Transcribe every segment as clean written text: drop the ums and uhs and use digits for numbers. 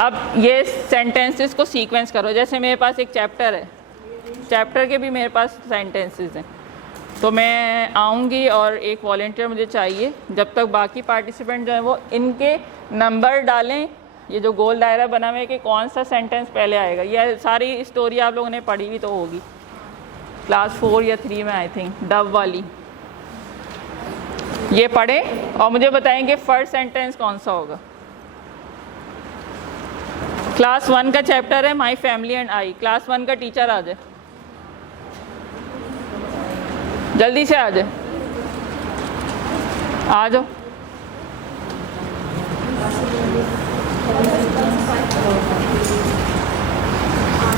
अब ये सेंटेंसेस को सीक्वेंस करो। जैसे मेरे पास एक चैप्टर है, चैप्टर के भी मेरे पास सेंटेंसेस हैं, तो मैं आऊँगी और एक वॉलंटियर मुझे चाहिए। जब तक बाकी पार्टिसिपेंट जो हैं वो इनके नंबर डालें, ये जो गोल दायरा बना हुआ है कि कौन सा सेंटेंस पहले आएगा। यह सारी स्टोरी आप लोगों ने पढ़ी हुई तो होगी क्लास 4 या 3 में, आई थिंक, डव वाली। ये पढ़ें और मुझे बताएंगे फर्स्ट सेंटेंस कौन सा होगा। क्लास 1 का चैप्टर है my family and I. Class 1 का टीचर आ जाए, जल्दी से आ जाए, आ जाओ।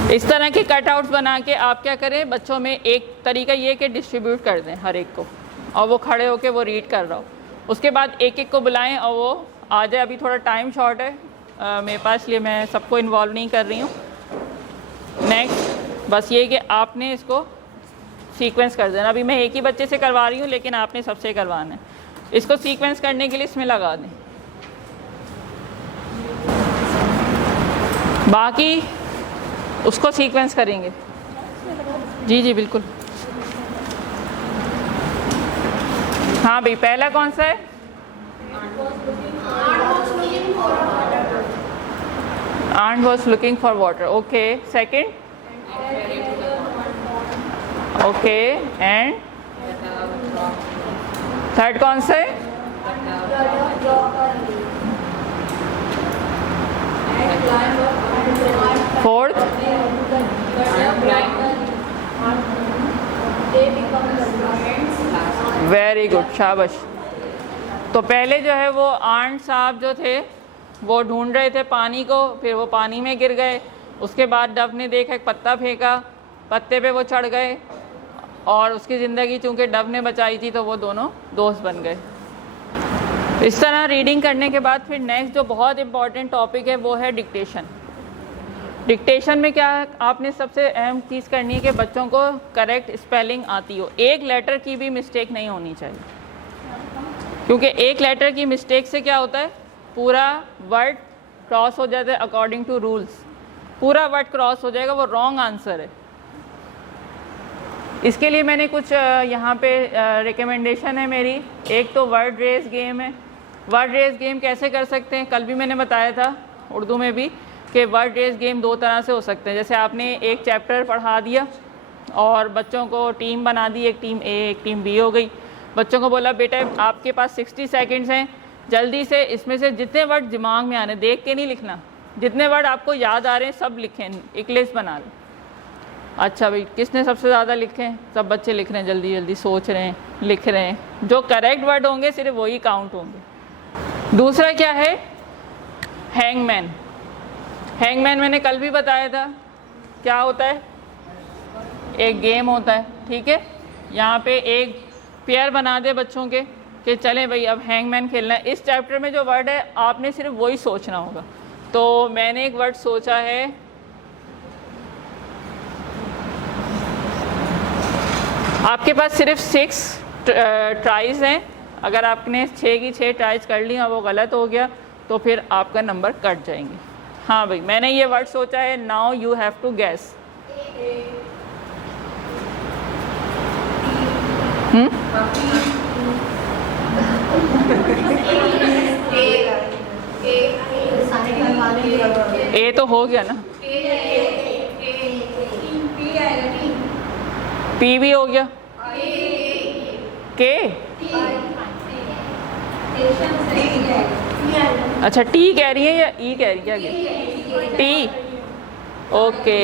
इस तरह के कटआउट्स बना के आप क्या करें, बच्चों में एक तरीका ये कि डिस्ट्रीब्यूट कर दें हर एक को, और वो खड़े होके वो रीड कर रहा हो। उसके बाद एक एक को बुलाएं और वो आ जाए। अभी थोड़ा टाइम शॉर्ट है मेरे पास, इसलिए मैं सबको इन्वॉल्व नहीं कर रही हूँ। नेक्स्ट बस ये कि आपने इसको सीक्वेंस कर देना। अभी मैं एक ही बच्चे से करवा रही हूँ, लेकिन आपने सबसे करवाना है। इसको सीक्वेंस करने के लिए इसमें लगा दें। बाकी उसको सीक्वेंस करेंगे। जी जी बिल्कुल। हाँ भाई, पहला कौन सा है? Aunt was looking for water. Okay. Second? Okay. And? Third कौन सा है? Fourth? Very good. शाबाश। तो पहले जो है वो आंट साहब जो थे वो ढूंढ रहे थे पानी को, फिर वो पानी में गिर गए। उसके बाद डव ने देखा, एक पत्ता फेंका, पत्ते पे वो चढ़ गए, और उसकी ज़िंदगी चूँकि डव ने बचाई थी तो वो दोनों दोस्त बन गए। इस तरह रीडिंग करने के बाद फिर नेक्स्ट जो बहुत इम्पॉर्टेंट टॉपिक है वो है डिक्टेशन। डिक्टेशन में क्या है, आपने सबसे अहम चीज़ करनी है कि बच्चों को करेक्ट स्पेलिंग आती हो। एक लेटर की भी मिस्टेक नहीं होनी चाहिए, क्योंकि एक लेटर की मिस्टेक से क्या होता है, पूरा वर्ड क्रॉस हो जाता है। अकॉर्डिंग टू रूल्स पूरा वर्ड क्रॉस हो जाएगा, वो रॉन्ग आंसर है। इसके लिए मैंने कुछ यहाँ पे रिकमेंडेशन है मेरी। एक तो वर्ड रेस गेम है। वर्ड रेस गेम कैसे कर सकते हैं, कल भी मैंने बताया था उर्दू में भी कि वर्ड रेस गेम दो तरह से हो सकते हैं। जैसे आपने एक चैप्टर पढ़ा दिया और बच्चों को टीम बना दी, एक टीम ए एक टीम बी हो गई। बच्चों को बोला बेटा आपके पास 60 सेकंड्स हैं, जल्दी से इसमें से जितने वर्ड दिमाग में आ रहे हैं, देख के नहीं लिखना, जितने वर्ड आपको याद आ रहे हैं सब लिखें, एक लिस्ट बना लें। अच्छा भाई, किसने सबसे ज़्यादा लिखे हैं? सब बच्चे लिख रहे हैं, जल्दी जल्दी सोच रहे हैं, लिख रहे हैं। जो करेक्ट वर्ड होंगे सिर्फ वही काउंट होंगे। दूसरा क्या है, हैंगमैन। हैंगमैन मैंने कल भी बताया था, क्या होता है, एक गेम होता है, ठीक है। यहाँ पे एक पेयर बना दे बच्चों के कि चलें भाई अब हैंगमैन खेलना है। इस चैप्टर में जो वर्ड है आपने सिर्फ वही सोचना होगा। तो मैंने एक वर्ड सोचा है, आपके पास सिर्फ 6 ट्राइज हैं। अगर आपने 6 की 6 ट्राइज कर ली और वो गलत हो गया तो फिर आपका नंबर कट जाएंगे। हाँ भाई, मैंने ये वर्ड सोचा है, now you have to guess. ए तो हो गया ना, पी भी हो गया, के, अच्छा टी कह रही है या ई कह रही है, क्या टी, ओके।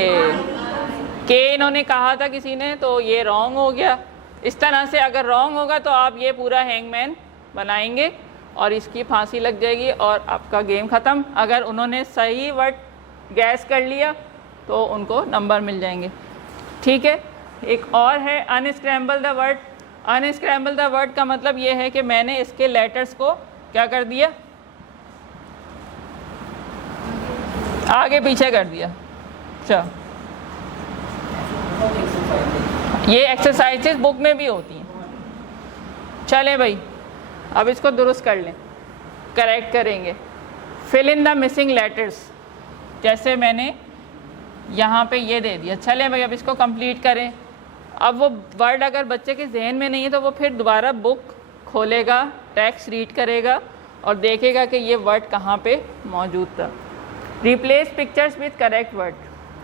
के इन्होंने कहा था किसी ने, तो ये रॉन्ग हो गया। इस तरह से अगर रॉन्ग होगा तो आप ये पूरा हैंगमैन बनाएंगे और इसकी फांसी लग जाएगी और आपका गेम ख़त्म। अगर उन्होंने सही वर्ड गैस कर लिया तो उनको नंबर मिल जाएंगे, ठीक है। एक और है unscramble the word. Unscramble the word का मतलब ये है कि मैंने इसके लेटर्स को क्या कर दिया, आगे पीछे कर दिया। अच्छा, ये एक्सरसाइजेस बुक में भी होती हैं। चलें भाई, अब इसको दुरुस्त कर लें, करेक्ट करेंगे। Fill in the missing letters. जैसे मैंने यहाँ पे ये दे दिया, चलें भाई अब इसको कंप्लीट करें। अब वो वर्ड अगर बच्चे के जहन में नहीं है तो वो फिर दोबारा बुक खोलेगा, टेक्स्ट रीड करेगा और देखेगा कि ये वर्ड कहाँ पे मौजूद था। Replace pictures with correct word,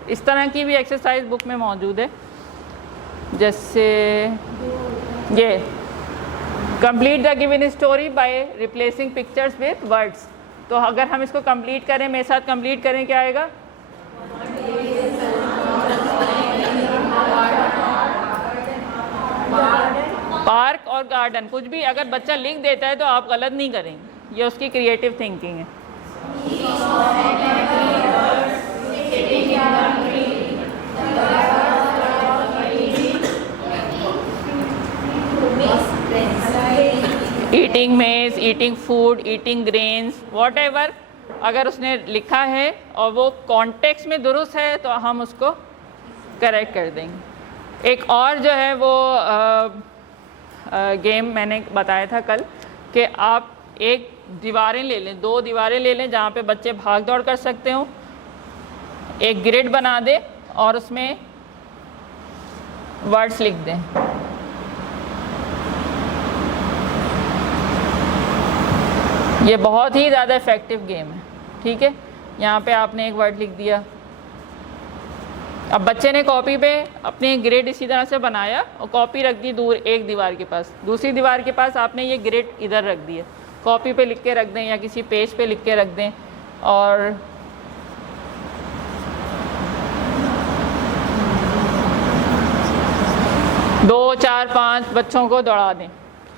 इस तरह की भी एक्सरसाइज बुक में मौजूद है। जैसे ये complete the given story by replacing pictures with words, तो अगर हम इसको कंप्लीट करें, मेरे साथ कंप्लीट करें, क्या आएगा? पार्क और गार्डन, कुछ भी अगर बच्चा लिख देता है तो आप गलत नहीं करेंगे, ये उसकी क्रिएटिव थिंकिंग है। ईटिंग मेज, eating food, eating grains, what ever अगर उसने लिखा है और वो कॉन्टेक्स्ट में दुरुस्त है तो हम उसको करेक्ट कर देंगे। एक और जो है वो गेम मैंने बताया था कल कि आप एक दीवारें ले लें, 2 दीवारें ले लें जहाँ पे बच्चे भाग दौड़ कर सकते हो, एक ग्रिड बना दें और उसमें वर्ड्स लिख दें। ये बहुत ही ज़्यादा इफ़ेक्टिव गेम है, ठीक है। यहाँ पे आपने एक वर्ड लिख दिया, अब बच्चे ने कॉपी पे अपनी ग्रिड इसी तरह से बनाया और कॉपी रख दी दूर एक दीवार के पास, दूसरी दीवार के पास आपने ये ग्रिड इधर रख दिया, कॉपी पे लिख के रख दें या किसी पेज पे लिख के रख दें और दो चार 5 बच्चों को दौड़ा दें।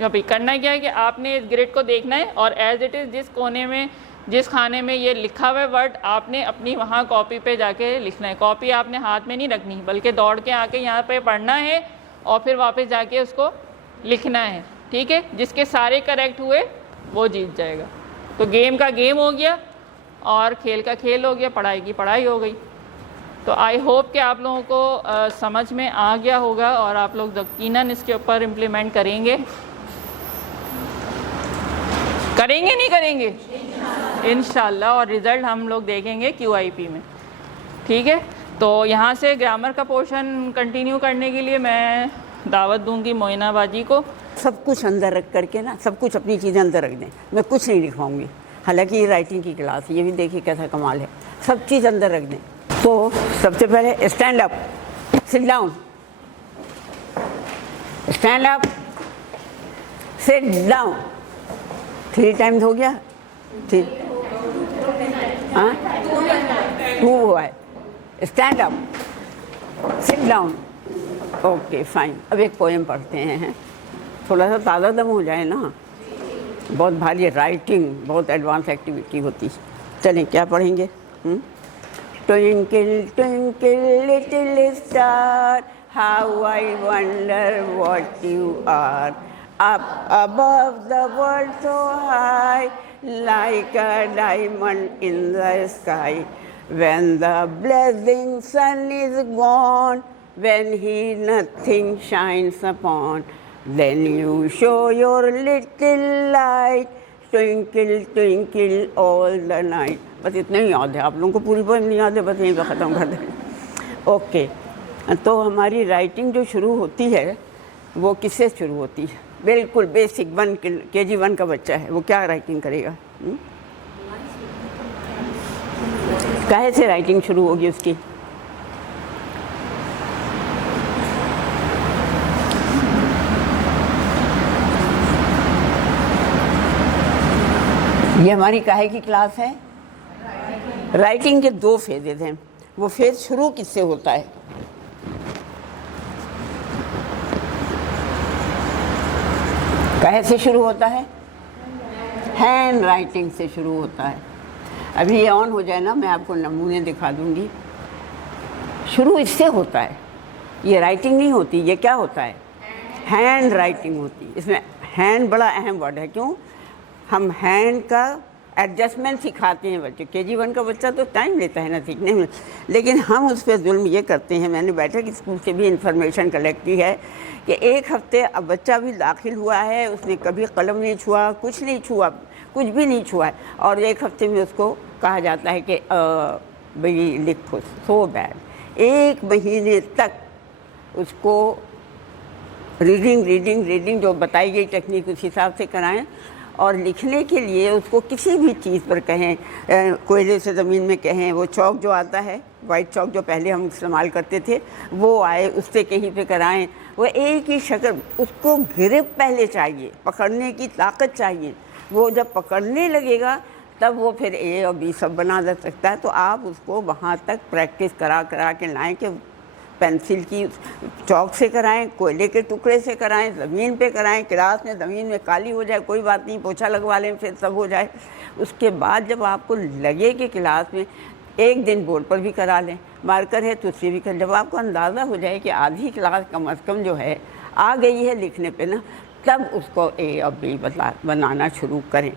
अभी करना क्या है कि आपने इस ग्रिड को देखना है और एज इट इज़ जिस कोने में, जिस खाने में ये लिखा हुआ वर्ड आपने अपनी वहाँ कॉपी पे जाके लिखना है। कॉपी आपने हाथ में नहीं रखनी बल्कि दौड़ के आके यहाँ पे पढ़ना है और फिर वापस जाके उसको लिखना है, ठीक है। जिसके सारे करेक्ट हुए वो जीत जाएगा। तो गेम का गेम हो गया और खेल का खेल हो गया, पढ़ाई की पढ़ाई हो गई। तो आई होप कि आप लोगों को समझ में आ गया होगा और आप लोग यकीनन इसके ऊपर इम्प्लीमेंट करेंगे। करेंगे नहीं करेंगे इंशाल्लाह, और रिज़ल्ट हम लोग देखेंगे QIP में, ठीक है। तो यहाँ से ग्रामर का पोर्शन कंटिन्यू करने के लिए मैं दावत दूंगी मोइना बाजी को। सब कुछ अंदर रख करके ना, सब कुछ अपनी चीज़ें अंदर रख दें, मैं कुछ नहीं लिखवाऊंगी। हालांकि ये राइटिंग की क्लास है, ये भी देखिए कैसा कमाल है, सब चीज़ अंदर रख दें। तो सबसे पहले stand up, sit down, stand up, sit down, 3 times हो गया, ठीक, हाँ 2 हुआ है। Stand up, sit down, okay fine. अब एक पोएम पढ़ते हैं, थोड़ा सा ताज़ा दम हो जाए ना, बहुत भारी राइटिंग, बहुत एडवांस एक्टिविटी होती है। चलें क्या पढ़ेंगे? Twinkle twinkle little star, how I wonder what you are, up above the world so high, like a diamond in the sky. When the blazing sun is gone, when he nothing shines upon, then you show your little light, twinkle twinkle all the night. बस इतना ही याद है, आप लोगों को पूरी poem नहीं याद है, बस यहीं पर ख़त्म कर दें। ओके, तो हमारी राइटिंग जो शुरू होती है वो किससे शुरू होती है? बिल्कुल बेसिक 1 KG 1 का बच्चा है, वो क्या राइटिंग करेगा? काहे से राइटिंग शुरू होगी उसकी? ये हमारी काहे की क्लास है? राइटिंग के 2 फेजेज हैं। वो फेज शुरू किससे होता है? काहे से शुरू होता है? हैंड राइटिंग से शुरू होता है। अभी ये ऑन हो जाए ना, मैं आपको नमूने दिखा दूंगी। शुरू इससे होता है, ये राइटिंग नहीं होती, ये क्या होता है? हैंड राइटिंग होती है। इसमें हैंड बड़ा अहम वर्ड है। क्यों? हम हैंड का एडजस्टमेंट सिखाते हैं बच्चे। KG 1 का बच्चा तो टाइम लेता है ना सीखने में, लेकिन हम उस पर जुल्म ये करते हैं। मैंने बैठक स्कूल से भी इंफॉर्मेशन कलेक्ट की है कि 1 हफ्ते अब बच्चा भी दाखिल हुआ है, उसने कभी कलम नहीं छुआ, कुछ नहीं छुआ, कुछ भी नहीं छुआ है, और 1 हफ्ते में उसको कहा जाता है कि भाई लिखो, सो बैड। 1 महीने तक उसको रीडिंग जो बताई गई टेक्निक उस हिसाब से कराएं। और लिखने के लिए उसको किसी भी चीज़ पर कहें, कोयले से ज़मीन में कहें, वो चौक जो आता है, वाइट चौक जो पहले हम इस्तेमाल करते थे, वो आए, उससे कहीं पे कराएं। वो एक ही शक्ल, उसको ग्रिप पहले चाहिए, पकड़ने की ताकत चाहिए। वो जब पकड़ने लगेगा तब वो फिर ए और बी सब बना दे सकता है। तो आप उसको वहाँ तक प्रैक्टिस करा के लाएं कि पेंसिल की चौक से कराएं, कोयले के टुकड़े से कराएं, ज़मीन पे कराएं, क्लास में ज़मीन में काली हो जाए कोई बात नहीं, पोछा लगवा लें, फिर सब हो जाए। उसके बाद जब आपको लगे कि क्लास में, एक दिन बोर्ड पर भी करा लें, मार्कर है तो उससे भी कर, जब आपको अंदाज़ा हो जाए कि आधी क्लास कम अज़ कम जो है आ गई है लिखने पे ना, तब उसको ए और बी बनाना शुरू करें।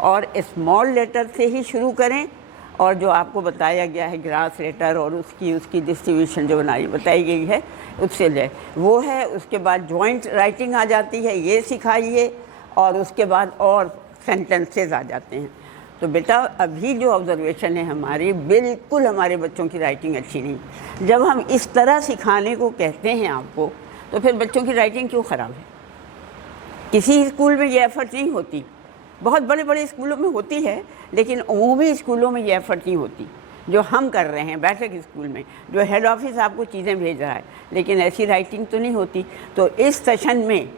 और स्मॉल लेटर से ही शुरू करें। और जो आपको बताया गया है ग्रास लेटर और उसकी डिस्ट्रीब्यूशन जो बताई गई है उससे ले वो है। उसके बाद जॉइंट राइटिंग आ जाती है, ये सिखाइए। और उसके बाद और सेंटेंसेस आ जाते हैं। तो बेटा अभी जो ऑब्जर्वेशन है हमारी, बिल्कुल हमारे बच्चों की राइटिंग अच्छी नहीं। जब हम इस तरह सिखाने को कहते हैं आपको, तो फिर बच्चों की राइटिंग क्यों ख़राब है? किसी स्कूल में ये एफर्ट नहीं होती, बहुत बड़े बड़े स्कूलों में होती है, लेकिन अमूमी स्कूलों में ये एफर्ट नहीं होती जो हम कर रहे हैं बैठक स्कूल में, जो हेड ऑफिस आपको चीज़ें भेज रहा है, लेकिन ऐसी राइटिंग तो नहीं होती। तो इस सेशन में,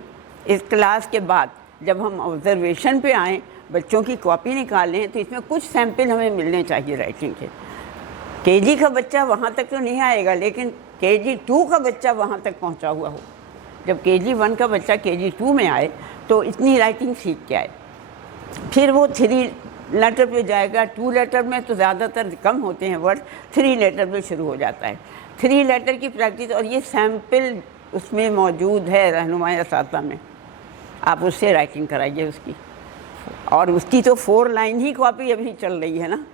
इस क्लास के बाद जब हम ऑब्जर्वेशन पे आएँ, बच्चों की कॉपी निकालें, तो इसमें कुछ सैंपल हमें मिलने चाहिए राइटिंग के। केजी का बच्चा वहाँ तक तो नहीं आएगा, लेकिन केजी 2 का बच्चा वहाँ तक पहुँचा हुआ हो। जब केजी 1 का बच्चा केजी 2 में आए तो इतनी राइटिंग सीख के आए। फिर वो 3 लेटर पे जाएगा। 2 लेटर में तो ज़्यादातर कम होते हैं वर्ड, 3 लेटर पे शुरू हो जाता है। 3 लेटर की प्रैक्टिस, और ये सैम्पल उसमें मौजूद है रहनुमा असातिज़ा में, आप उससे राइटिंग कराइए उसकी। और उसकी तो 4 लाइन ही कॉपी अभी चल रही है ना।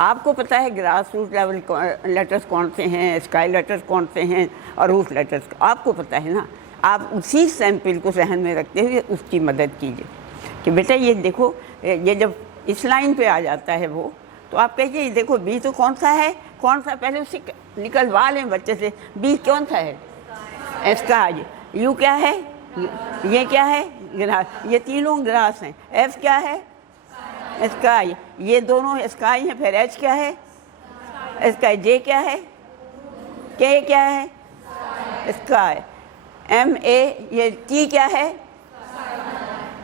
आपको पता है ग्रास रूट लेवल लेटर्स कौन से हैं, स्काई लेटर्स कौन से हैं, और रूट लेटर्स आपको पता है ना। आप उसी सैम्पल को जहन में रखते हुए उसकी मदद कीजिए कि बेटा ये देखो, ये जब इस लाइन पे आ जाता है वो, तो आप कहिए ये देखो बी तो कौन सा है, कौन सा, पहले उससे निकलवा लें बच्चे से, बी कौन सा है, स्काई। यू क्या है, ये क्या है, ग्रास। ये तीनों ग्रास हैं। एफ क्या है, स्काई। ये दोनों स्काई हैं। फिर एच क्या है, स्काई। जे क्या है, के क्या है, स्काई। एम ए, ये टी क्या है,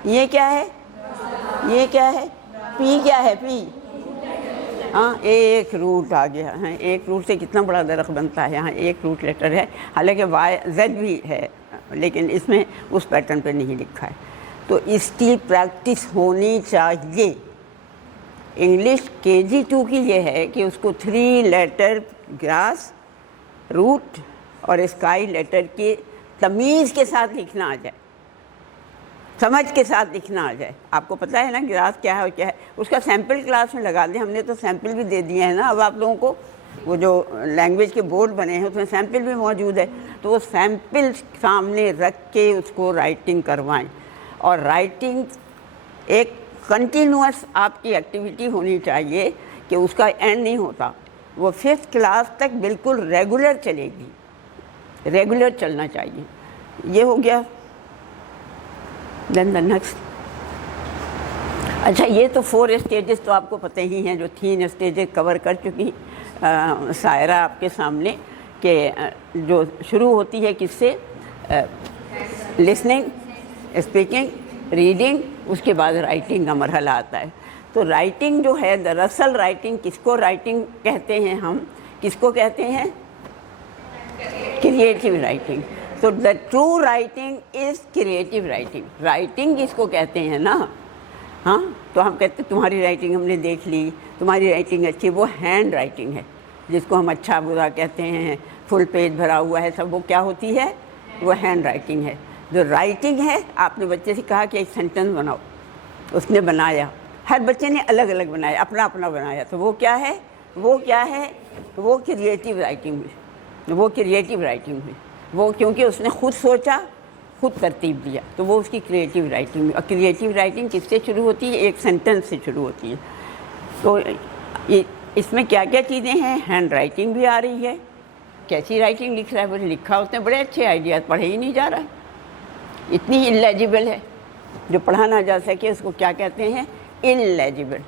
ये क्या है, ये क्या है, पी क्या है, पी। हाँ, एक रूट आ गया है। एक रूट से कितना बड़ा दरख्त बनता है। यहाँ एक रूट लेटर है, हालांकि वाई जेड भी है, लेकिन इसमें उस पैटर्न पे नहीं लिखा है। तो इसकी प्रैक्टिस होनी चाहिए। इंग्लिश केजी 2 की ये है कि उसको 3 लेटर ग्रास, रूट और स्काई लेटर के तमीज़ के साथ लिखना आ जाए, समझ के साथ लिखना आ जाए। आपको पता है ना ग्रास क्या है और क्या है। उसका सैंपल क्लास में लगा दें, हमने तो सैंपल भी दे दिए हैं ना अब आप लोगों को। वो जो लैंग्वेज के बोर्ड बने हैं उसमें सैंपल भी मौजूद है। तो वो सैंपल सामने रख के उसको राइटिंग करवाएं। और राइटिंग एक कंटिन्यूअस आपकी एक्टिविटी होनी चाहिए कि उसका एंड नहीं होता। वो 5th क्लास तक बिल्कुल रेगुलर चलेगी, रेगुलर चलना चाहिए। ये हो गया। Then the next. अच्छा, ये तो 4 स्टेजेस तो आपको पता ही हैं, जो 3 स्टेजेस कवर कर चुकी सायरा आपके सामने, कि जो शुरू होती है किससे, लिसनिंग, स्पीकिंग, रीडिंग, उसके बाद राइटिंग का मरहला आता है। तो राइटिंग जो है, दरअसल राइटिंग किसको राइटिंग कहते हैं हम, किसको कहते हैं, क्रिएटिव राइटिंग। तो the true writing is creative writing. Writing किसको कहते हैं ना। हाँ, तो हम कहते हैं तुम्हारी राइटिंग हमने देख ली, तुम्हारी राइटिंग अच्छी, वो हैंड राइटिंग है, जिसको हम अच्छा बुरा कहते हैं, फुल पेज भरा हुआ है सब, वो क्या होती है, वो हैंड राइटिंग है। जो राइटिंग है, आपने बच्चे से कहा कि एक सेंटेंस बनाओ, उसने बनाया, हर बच्चे ने अलग अलग बनाया, अपना अपना बनाया, तो वो क्या है, वो क्या है, वो क्रिएटिव राइटिंग हुई। वो क्रिएटिव राइटिंग हुई, वो क्योंकि उसने खुद सोचा, खुद तरतीब दिया, तो वो उसकी क्रिएटिव राइटिंग हुई। और क्रिएटिव राइटिंग किससे शुरू होती है, एक सेंटेंस से शुरू होती है। तो ये इसमें क्या क्या चीज़ें हैं, हैंड राइटिंग भी आ रही है, कैसी राइटिंग लिख रहा है, वो लिखा उसने बड़े अच्छे आइडियाज़, पढ़े ही नहीं जा रहा है, इतनी इलेजिबल है, जो पढ़ा ना जा सके उसको क्या कहते हैं, इलेजिबल।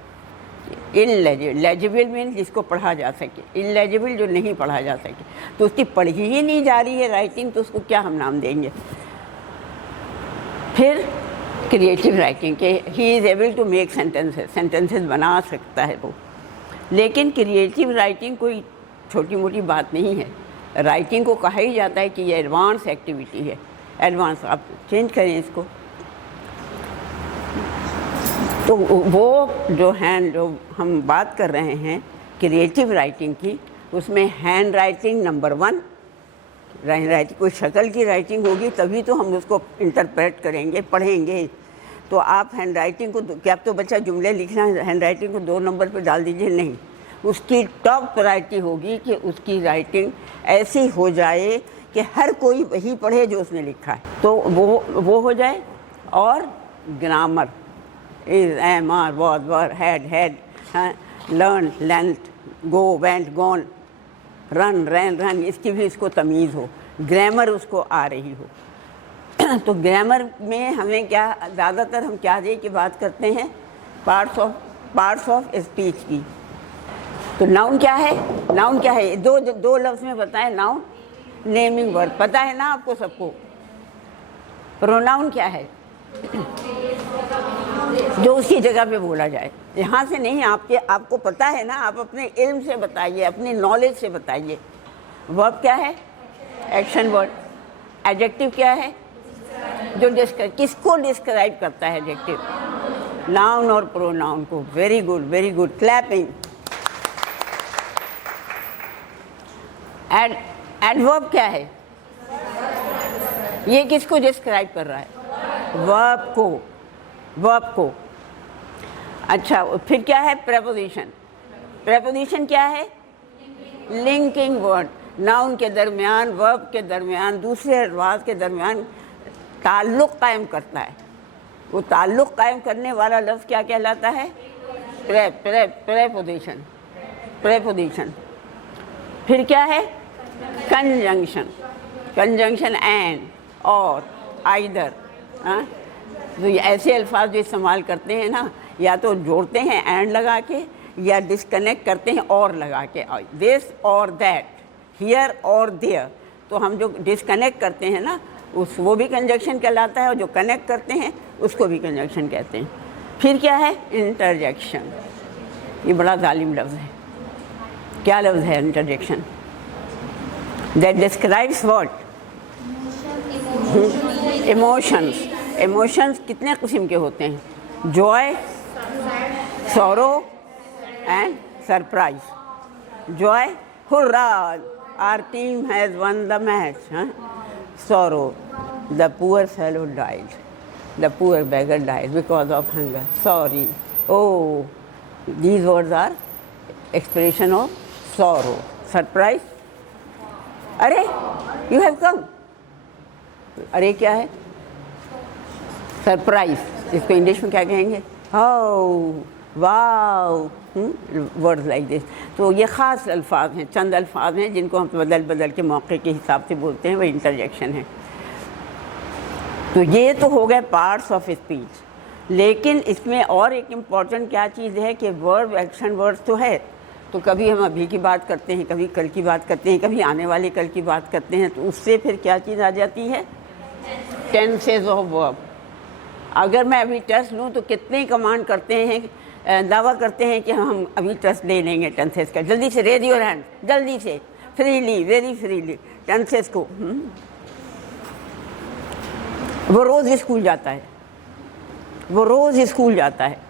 लेजिबल मीन जिसको पढ़ा जा सके, इलेजिबल जो नहीं पढ़ा जा सके, तो उसकी पढ़ी ही नहीं जा रही है राइटिंग, तो उसको क्या हम नाम देंगे। फिर क्रिएटिव राइटिंग के ही is able to make sentences बना सकता है वो। लेकिन क्रिएटिव राइटिंग कोई छोटी मोटी बात नहीं है, राइटिंग को कहा ही जाता है कि ये एडवांस एक्टिविटी है। एडवांस, आप चेंज करें इसको, तो वो जो हम बात कर रहे हैं क्रिएटिव राइटिंग की, उसमें हैंड राइटिंग नंबर 1, राइटिंग कोई शक्ल की राइटिंग होगी तभी तो हम उसको इंटरप्रेट करेंगे, पढ़ेंगे। तो आप हैंड राइटिंग को, क्या आप तो बच्चा जुमले लिखना हैंड राइटिंग को 2 नंबर पर डाल दीजिए, नहीं, उसकी टॉप प्रायोरिटी होगी कि उसकी राइटिंग ऐसी हो जाए कि हर कोई वही पढ़े जो उसने लिखा है, तो वो हो जाए। और grammar, is, am, are, was, were, had, learn, length, go, went, gone, run, run, इसकी भी इसको तमीज़ हो, ग्रामर उसको आ रही हो। तो ग्रामर में हमें क्या, ज़्यादातर हम क्या दे की बात करते हैं, पार्ट्स ऑफ स्पीच की। तो नाउन क्या है, नाउन क्या है, दो लफ्ज़ में बताएं। नाउन नेमिंग वर्ड, पता है ना आपको सबको। प्रोनाउन क्या है, जो उसकी जगह पे बोला जाए, यहाँ से नहीं, आपको पता है ना, आप अपने इल्म से बताइए, अपनी नॉलेज से बताइए। वर्ब क्या है, एक्शन वर्ड। एडजेक्टिव क्या है, जो किसको डिस्क्राइब करता है, एडजेक्टिव, नाउन और प्रोनाउन को। Very good, very good, clapping. Adverb क्या है, ये किसको डिस्क्राइब कर रहा है, वर्ब को। अच्छा, फिर क्या है, प्रेपोजिशन। प्रेपोजिशन क्या है, लिंकिंग वर्ड, नाउन के दरमियान, वर्ब के दरमियान, दूसरे अल्फाज के दरमियान ताल्लुक़ कायम करता है। वो ताल्लुक़ कायम करने वाला लफ्ज़ क्या कहलाता है, प्रेपोजिशन। फिर क्या है, कंजंक्शन, एंड, और, आइदर। तो ये ऐसे अल्फाज जो इस्तेमाल करते हैं ना, या तो जोड़ते हैं एंड लगा के, या डिस्कनेक्ट करते हैं और लगा के, दिस और दैट, हियर और देयर। तो हम जो डिस्कनेक्ट करते हैं ना, वो भी कंजंक्शन कहलाता है, और जो कनेक्ट करते हैं उसको भी कंजंक्शन कहते हैं। फिर क्या है, इंटरजेक्शन। ये बड़ा जालिम लफ्ज़ है। क्या लफ्ज़ है interjection, that describes what, emotions कितने किस्म के होते हैं, joy, sorrow and surprise. Joy, hurrah, our team has won the match. Sorrow, the poor fellow died, the poor beggar died because of hunger. Sorry, oh, these words are expression of sorrow. Surprise, अरे you have come. अरे क्या है, surprise, इसको English में क्या कहेंगे, how, wow, words like this. तो ये ख़ास अल्फाज हैं, चंद अल्फाज हैं जिनको हम बदल के मौके के हिसाब से बोलते हैं, वो इंटरजेक्शन है। तो ये तो हो गए पार्ट्स ऑफ स्पीच। लेकिन इसमें और एक इम्पॉर्टेंट क्या चीज़ है कि वर्ब, एक्शन वर्ड्स तो है, तो कभी हम अभी की बात करते हैं, कभी कल की बात करते हैं, कभी आने वाले कल की बात करते हैं, तो उससे फिर क्या चीज़ आ जाती है, टेंसेज ऑफ वर्ब। अगर मैं अभी टेस्ट लूँ तो कितने कमांड करते हैं, दावा करते हैं कि हम अभी टेस्ट ले लेंगे टेंसेज का, जल्दी से रेज योर हैंड, जल्दी से, फ्रीली, वेरी फ्रीली टेंसेज को। वो रोज़ स्कूल जाता है, वो रोज़ स्कूल जाता है।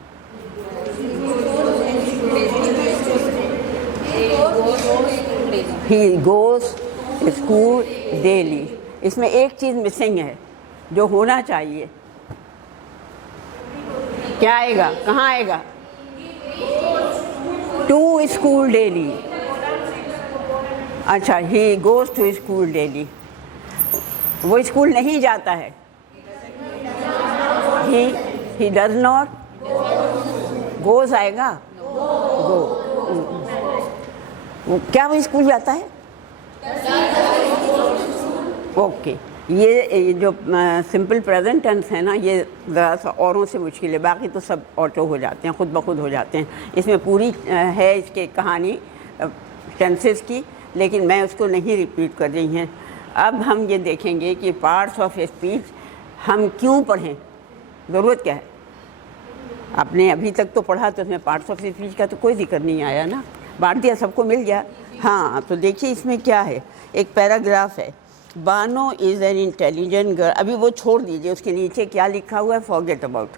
He goes school daily। इसमें एक चीज़ मिसिंग है जो होना चाहिए, क्या आएगा, कहाँ आएगा, टू स्कूल डेली। अच्छा, he goes to school daily, वो स्कूल नहीं जाता है, he does not, goes आएगा, go, वो क्या वो स्कूल जाता है? ओके, ये जो सिंपल प्रेजेंट टेंस है ना, ये ज़रा सा औरों से मुश्किल है, बाकी तो सब ऑटो हो जाते हैं, खुद ब खुद हो जाते हैं। इसमें पूरी है इसके कहानी टेंसेस की, लेकिन मैं उसको नहीं रिपीट कर रही हैं। अब हम ये देखेंगे कि पार्ट्स ऑफ स्पीच हम क्यों पढ़ें, ज़रूरत क्या है। आपने अभी तक तो पढ़ा तो उसमें पार्ट्स ऑफ स्पीच का तो कोई जिक्र नहीं आया ना, बांट दिया, सबको मिल गया। हाँ, तो देखिए इसमें क्या है, एक पैराग्राफ है, Bano is an intelligent girl. अभी वो छोड़ दीजिए, उसके नीचे क्या लिखा हुआ है forget about.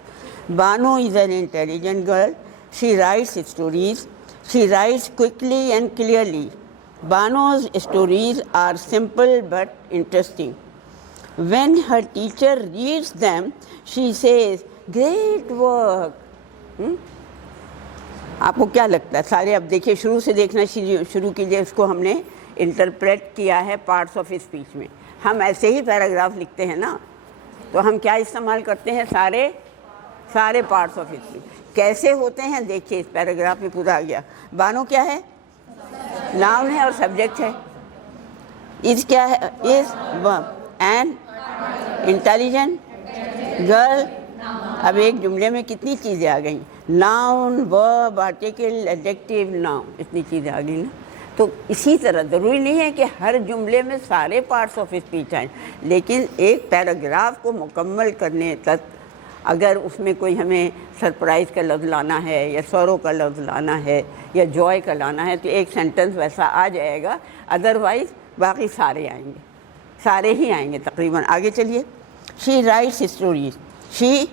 Bano is an intelligent girl, she writes stories, she writes quickly and clearly. Bano's stories are simple but interesting. When her teacher reads them, she says, "Great work." आपको क्या लगता है? सारे अब देखिए, शुरू से देखना शुरू कीजिए। उसको हमने इंटरप्रेट किया है पार्ट्स ऑफ स्पीच में। हम ऐसे ही पैराग्राफ लिखते हैं ना, तो हम क्या इस्तेमाल करते हैं? सारे पार्ट्स ऑफ स्पीच कैसे होते हैं देखिए, इस पैराग्राफ में पूरा आ गया। बानो क्या है? नाउन है और सब्जेक्ट है। इज क्या है? Is verb. And intelligent girl. अब एक जुमले में कितनी चीज़ें आ गई? Noun, verb, article, adjective, noun, इतनी चीज़ें आ गई ना। तो इसी तरह ज़रूरी नहीं है कि हर जुमले में सारे पार्ट्स ऑफ स्पीच आएँ, लेकिन एक पैराग्राफ को मुकम्मल करने तक अगर उसमें कोई हमें सरप्राइज़ का लफ्ज़ लाना है या सौरों का लफ्ज़ लाना है या जॉय का लाना है, तो एक सेंटेंस वैसा आ जाएगा। अदरवाइज़ बाकी सारे आएंगे, सारे ही आएंगे तकरीबन। आगे चलिए। She writes stories. She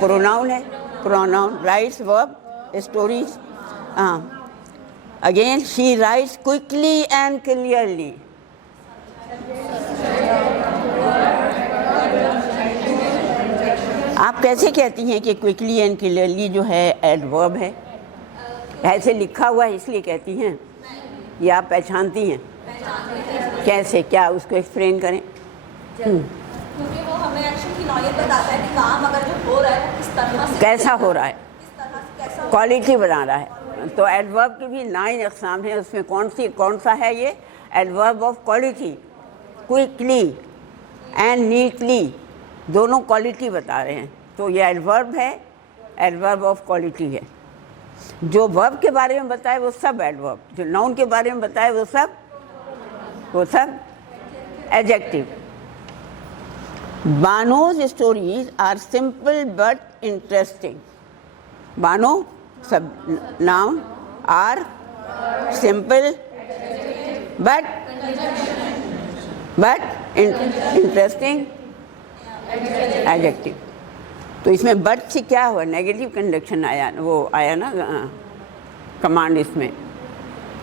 pronoun है, pronoun, writes verb, stories. Again she writes quickly and clearly. आप कैसे कहती हैं कि क्विकली एंड क्लियरली जो है एडवर्ब है? ऐसे लिखा हुआ है इसलिए कहती हैं, या आप पहचानती हैं? कैसे, क्या उसको एक्सप्लेन करें? क्योंकि वो हमें एक्शन की नौयत बताता है कि काम अगर जो हो रहा है वो किस तरह से, कैसा हो रहा है, किस तरह से, कैसा क्वालिटी बना रहा है। तो एडवर्ब की भी 9 अक़साम हैं, उसमें कौन सा है ये? Adverb of quality. Quickly and neatly दोनों क्वालिटी बता रहे हैं, तो ये एडवर्ब है, एडवर्ब ऑफ क्वालिटी है। जो वर्ब के बारे में बताए वो सब एडवर्ब, जो नाउन के बारे में बताए वो सब adjective. Bano's stories are simple but interesting. Bano सब noun, are simple but interesting adjective. तो इसमें बट से क्या हुआ? नेगेटिव कंजंक्शन आया, वो आया ना कमांड, इसमें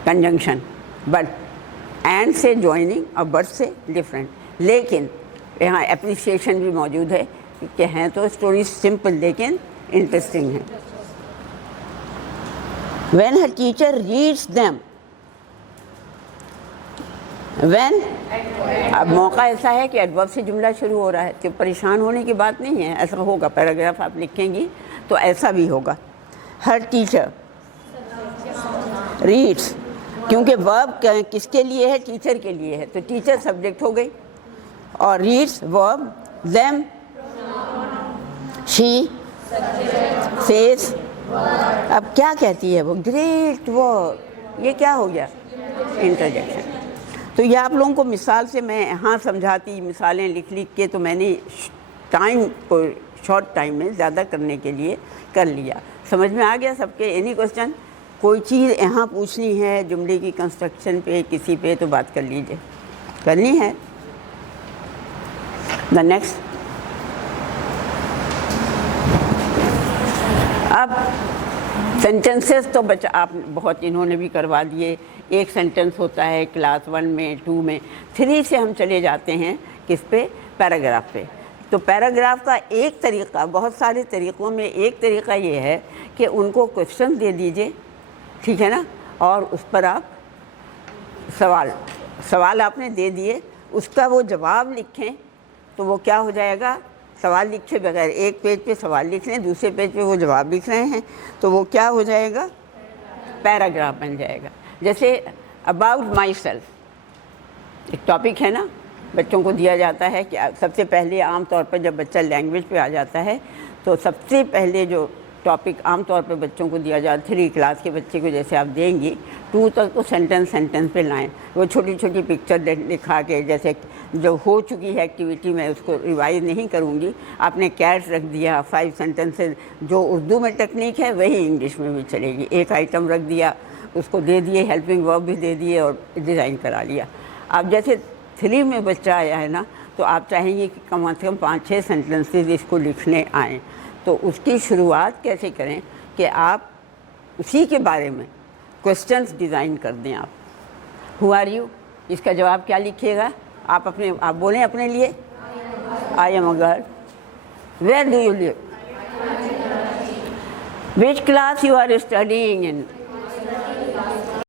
कंजंक्शन बट। एंड से ज्वाइनिंग और बट से डिफरेंट, लेकिन यहाँ एप्रिसिएशन भी मौजूद है कि हैं तो स्टोरी सिंपल लेकिन इंटरेस्टिंग है। When her teacher reads them, when, अब मौका ऐसा है कि एडवर्ब से जुमला शुरू हो रहा है, तो परेशान होने की बात नहीं है, ऐसा होगा। पैराग्राफ आप लिखेंगी तो ऐसा भी होगा। हर टीचर रीड्स, क्योंकि वर्ब किसके लिए है? टीचर के लिए है, तो टीचर सब्जेक्ट हो गई, और reads verb, them she says. अब क्या कहती है वो? Great work. ये क्या हो गया? इंटरजेक्शन। तो ये आप लोगों को मिसाल से मैं यहाँ समझाती, मिसालें लिख के, तो मैंने टाइम को शॉर्ट टाइम में ज़्यादा करने के लिए कर लिया। समझ में आ गया सबके? Any question? कोई चीज़ यहाँ पूछनी है जुमले की कंस्ट्रक्शन पे, किसी पे, तो बात कर लीजिए। करनी है? The next. अब सेंटेंसेस तो बच्चा आप बहुत इन्होंने भी करवा दिए। एक सेंटेंस होता है क्लास 1 में, 2 में, 3 से हम चले जाते हैं किस पे? पैराग्राफ पे। तो पैराग्राफ का एक तरीक़ा, बहुत सारे तरीक़ों में एक तरीक़ा ये है कि उनको क्वेश्चन दे दीजिए, ठीक है ना, और उस पर आप सवाल आपने दे दिए, उसका वो जवाब लिखें, तो वो क्या हो जाएगा? सवाल लिखे बगैर एक पेज पे सवाल लिख लें, दूसरे पेज पे वो जवाब लिख रहे हैं, तो वो क्या हो जाएगा? पैराग्राफ बन जाएगा। जैसे अबाउट माई सेल्फ। एक टॉपिक है ना, बच्चों को दिया जाता है कि सबसे पहले आम तौर पर जब बच्चा लैंग्वेज पे आ जाता है तो सबसे पहले जो टॉपिक आम तौर पे बच्चों को दिया जाता है, 3 क्लास के बच्चे को जैसे आप देंगी 2 तक तो सेंटेंस पे लाएं। वो छोटी छोटी पिक्चर दिखा के, जैसे जो हो चुकी है एक्टिविटी मैं उसको रिवाइज नहीं करूँगी, आपने कैट्स रख दिया, 5 सेंटेंसेस जो उर्दू में टेक्निक है वही इंग्लिश में भी चलेगी। एक आइटम रख दिया, उसको दे दिए, हेल्पिंग वर्ब भी दे दिए और डिज़ाइन करा लिया। अब जैसे 3 में बच्चा आया है ना, तो आप चाहेंगे कि कम से कम 5-6 सेंटेंसेस इसको लिखने आएँ। तो उसकी शुरुआत कैसे करें कि आप उसी के बारे में क्वेश्चंस डिज़ाइन कर दें। आप हु आर यू, इसका जवाब क्या लिखिएगा? आप बोलें अपने लिए, I am a girl. Where do you live? Which class you are studying in?